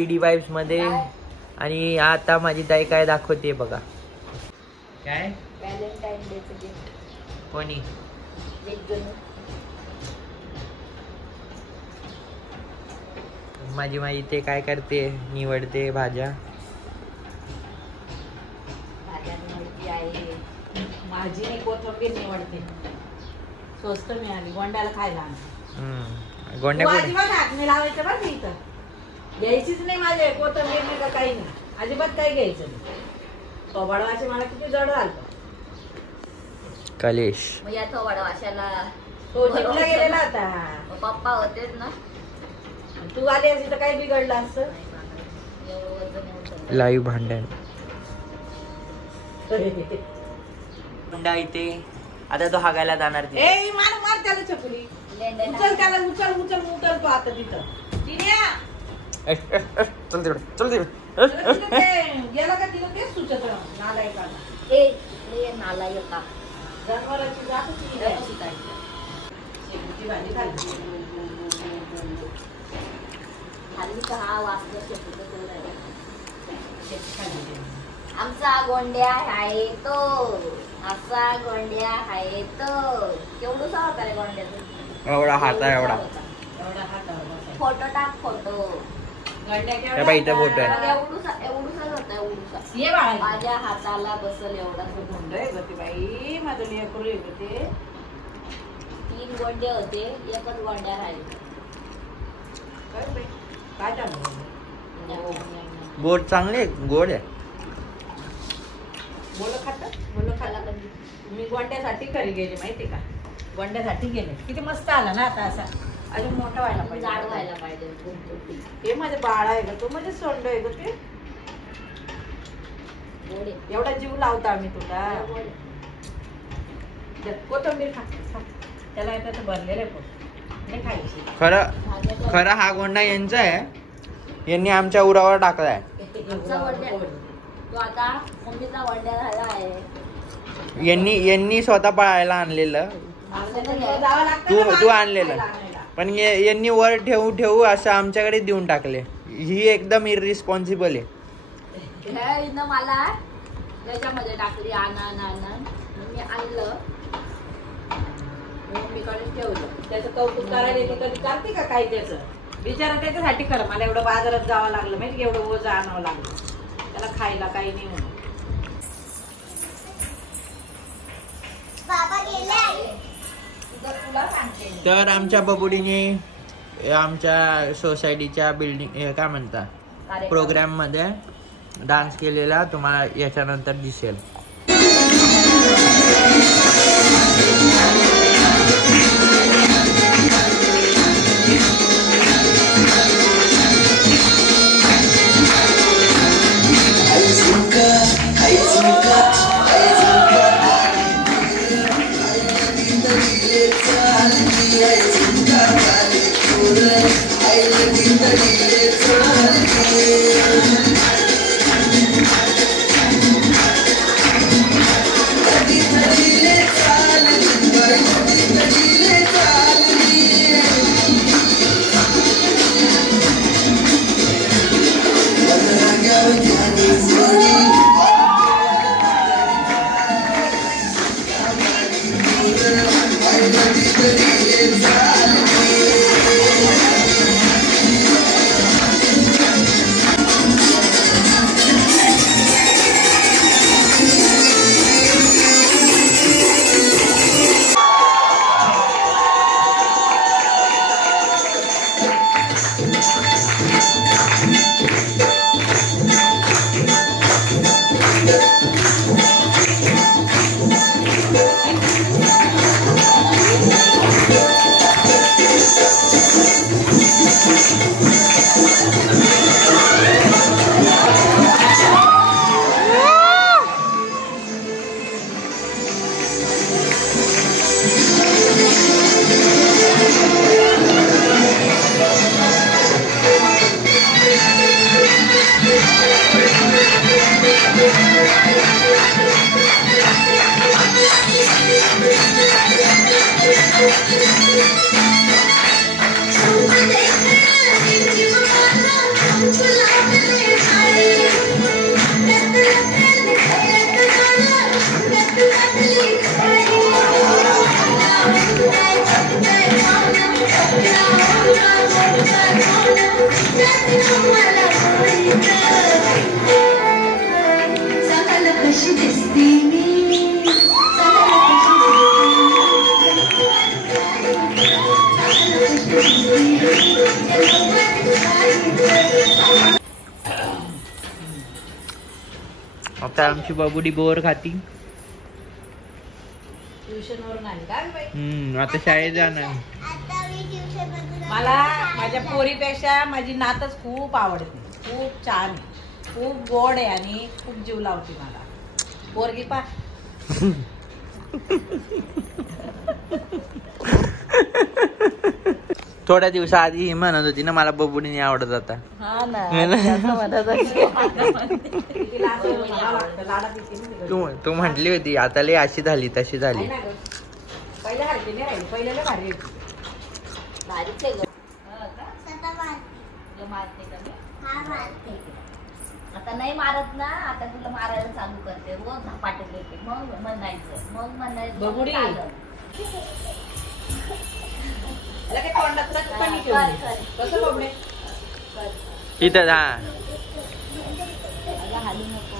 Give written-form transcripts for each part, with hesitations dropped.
बीडी vibes मध्ये. आणि आता माझी ताई काय दाखवते बघा. काय व्हॅलेंटाईन डेचं गिफ्ट. कोणी माझी ते काय करते, निवडते भाज्या. माझी नाही, कोथिंबीर निवडते. स्वस्त मिळाली गोंड्याला खायला. गोंड्या अजिबात मी लावायचं बरं इथं. घ्यायचीच नाही माझे कोथिंबीर नाही का काही नाही, अजिबात काही घ्यायचं नाही. थोबाडवाशी मला किती जड झालं. कलेश मग या थोबाडवाशाला तो जिंकला गेलेला आता. पप्पा होतेच ना. तू आली असती तर काही बिघडलं असतं. लाईव्ह भांडण. गुंडा इथे आता तो हागायला जाणार. ए मार मार त्याला चकुली. उचल त्याला, उचल उचल उचल तो आता तिथं. चल तिकडे, चल तिकडे. गेला का तिला तेच सुचत नालायकाला. ए नालायका जनावराची जातच काय. शेपूची भाजी खाल्ली. खाल्ली का हा वाचलं शेपूचं तेवढं. शेपू खाल्ली. आमचा गोंड्या आहे तो, असा गोंड्या आहे तो. केवढूसा होता रे गोंड्याचा. एवढा हात आहे एवढा. एवढा हात. फोटो टाक फोटो. इथे फोटो आहे. एवढूसाच होता एवढूसा. ये बाळा. माझ्या हाताला बसल एवढा. गोंड आहे गं ती बाई. माझं लेकरू आहे गं ते. 3 गोंडे होते, एकच गोंड्या राहिले. काय चालू. गोड चांगले, गोड आहे. बोल खात बोल खाला. मी गोंड्यासाठी घरी गेले माहिती का. गोंड्यासाठी गेले. किती मस्त आला ना आता. असा अजून मोठा व्हायला पाहिजे, जाड व्हायला पाहिजे. हे माझे बाळ आहे ग. तो म्हणजे सोंड आहे ग ते. एवढा जीव लावता आम्ही तुला. कोथिंबीर खा. त्याला येतं भरलेलं आहे. खायची खरं हा गोंडा यांचा आहे. यांनी आमच्या उरावर टाकलाय. तो आता मम्मीचा वंड्या झाला आहे. यांनी स्वतः पळायला आणलेलं. तू आणलेलं. पण यांनी वर ठेवू असं आमच्याकडे देऊन टाकले. ही एकदम इररिस्पॉन्सिबल आहे. हिनं मला त्याच्यामध्ये टाकली. आणा मी आणलं, मम्मीकडे ठेवलं. त्याचं कौतुक करायला येते कधी करते का काय. त्याचं बिचारा त्याच्यासाठी कर. मला एवढं बाजारात जावं लागलं माहिती, एवढं ओझं आणावं लागलं त्याला खायला. काही नाही म्हणून. तर आमच्या बबुडीने आमच्या सोसायटीच्या बिल्डिंग काय म्हणतात प्रोग्राम मध्ये डान्स केलेला. तुम्हाला याच्यानंतर दिसेल. आता आमची बबुडी बोर खाती. ट्युशन वरून आली का ग बाई? आता शाळेत जाणार. मला माझ्या पोरीपेक्षा माझी नातच खूप आवडते. खूप छान आहे, खूप गोड आहे आणि खूप जीव लावते मला. पोरगी पा थोड्या दिवसाआधी ही म्हणत होती ना मला बबुडी नाही आवडत आता. हा ना तू म्हटली होती आता लय अशी झाली तशी झाली. पहिल्या हरकी नाही राहिली, पहिल्याला भारी होती. भारीच आहे ग. मारते का मी? आता नाही मारत ना, आता तुला मारायला चालू करते. रोज झपाटे देते, मग म्हणायचं बबुडी. चालेल. याला काय तोंडात रक्त पाणी ठेवलंय? कसं बबडे? इथं हा अगं हालू नको.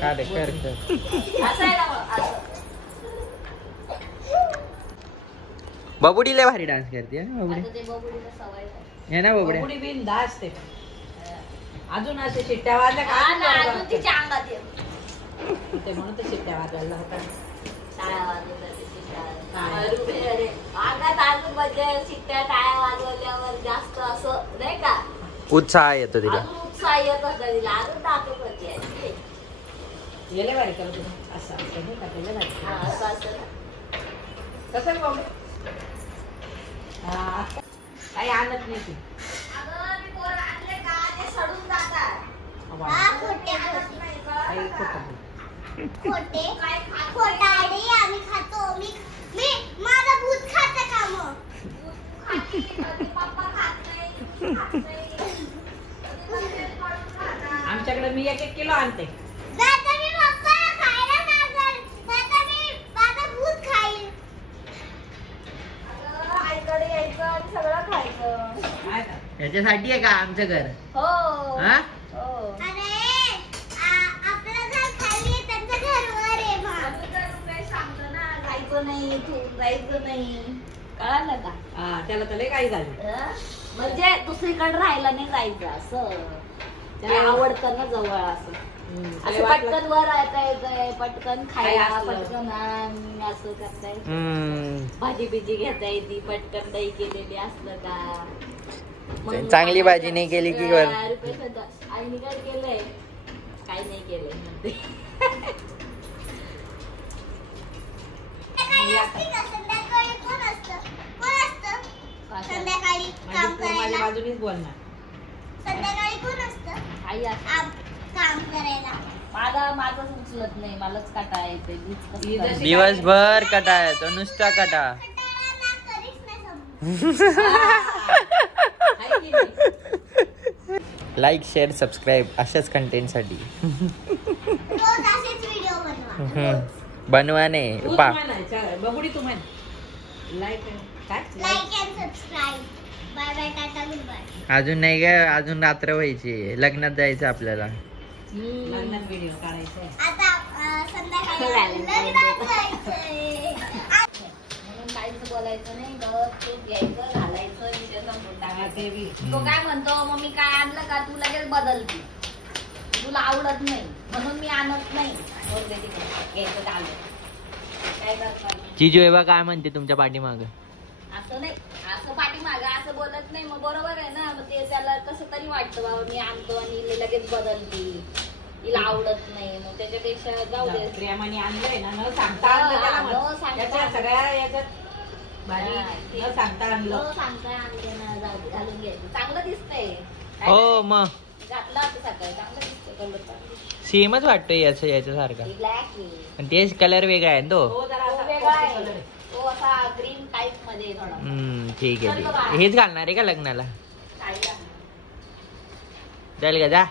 कर कर कर. असं आहे ना मग, असं. बबुडी लय भारी डान्स करते बबुडी. आता ते बबुडीला सवय आहे. हे ना बबुडी. बबुडी बिन दा असते. अजून असे शिट्ट्या वाजल्या का हा अजून ना, बरोबर अजून असते. तिच्या अंगात येतं. ते म्हणून तर शिट्ट्या वाजवायला होता. टाळ्या वाजवल्या तिची काय? टाळ्या. अरे, अंगात अजून म्हणजे शिट्ट्या टाळ्या वाजवल्यावर जास्त असं नाही का, उत्साह येतो तिला. अजून उत्साह येत असला तिला, अजून दाखवत होती. गेले भारी करत होते. असं असं नाही का, गेले भारी हा, करत. असं असं. कसं रे बबडे? हा, काही आणत नाही ती. अगं, मी पोरं आणले का, ते सडून जातात. आवाज. काही खोटं बोल. खोटे खोटाडे आम्ही खातो. मी माझा भूत खाते का मग? पप्पा खात नाही. आमच्याकडे मी 1-1 किलो आणते. नाहीतर मी पप्पाला खायला नाहीतर मी माझा भूत खाईल. अगं, आईकडे यायचं आणि सगळं खायचं. काय का? याच्यासाठी आहे का आमचं घर? हो हा? हो. अरे आपलं घर खाली त्यांचं घर वर आहे मग. आम्ही तर रुपये सांगतो ना, जायचं नाही इथून, जायचं नाही. कळालं का? हा, त्याला तर लय काही झालं. हं? म्हणजे दुसरीकडे राहायला नाही जायचं असं. त्याला त्याला- आवडतं ना जवळ असं. त्याला असं वाटलं- पटकन वर राहता येतंय, पटकन खायला, काय असलं? पटकन असं करता येतं. हम्म. भाजी बिजी घेता येते, पटकन दही केलेली असलं का. मग चांगली भाजी नाही केली की वर. रुपये सुद्धा आईने काय केलंय, काय नाही केलंय म्हणते. संध्याकाळी असते का? संध्याकाळी कोण असतं? संध्याकाळी काम माझ्या करायला. बाजूनीच बोलणार. संध्याकाळी कोण असतं? आई असं काम करायला. माझंच उचलत नाही, मलाच काटा येते. ही जशी- दिवसभर कटा येतो, नुसता कटा. कंटाळा ना कधीच नाही संपत. आहे की नाही? लाईक शेअर सबस्क्राईब अशाच कंटेंटसाठी रोज असेच व्हिडिओ बनवा. बनवाने तूच पा म्हणायचं. बबुडी तू म्हण. लाईक काय? Like and subscribe. Bye bye, tata, goodbye. अजून नाही का, अजून रात्र व्हायची, लग्नात जायचं आपल्याला. लग्नात व्हिडिओ काढायचा. आता संध्याकाळी लग्नात जायचंय. म्हणून काहीच बोलायचं नाही. गवत तूप घ्यायचं, घालायचं, विषय संपून टाकायचं. तो काय म्हणतो, मग मी काय आणलं का तू लगेच बदलते, तुला आवडत नाही म्हणून मी आणत नाही. घ्यायचं घालून काय करणार. चिजू एव्हा काय म्हणते तुमच्या पाठीमाग? असं नाही, असं पाठीमागं असं बोलत नाही. मग बरोबर आहे ना, मग ते त्याला कसं तरी वाटतं बाबा मी आणतो आणि हिला लगेच बदलते, हिला आवडत नाही. मग त्याच्यापेक्षा जाऊ दे. प्रेमाने आणलंय ना, न सांगता आणलं त्याला म्हण. न सांगता. त्याच्या सगळ्या याच्यात भारी हा, ते- न सांगता आणलं. हो, सांगताय आणले ना, जाऊ दे, घालून घ्यायचं. चांगलं दिसतंय. हो मग घातलं होतं सकाळी, चांगलं दिसतंय कलर. सेमच वाटतोय याच्यासारखा, ब्लॅक आहे. पण तेच कलर वेगळा आहे ना तो. हो, जरा तो असा वेगळा कॉफी आहे. कलर आहे. तो असा ग्रीन टाईप मध्ये थोडा. ठीक आहे, ठीक आहे. हेच घालणार आहे का लग्नाला? साडीला. चालेल का, जा.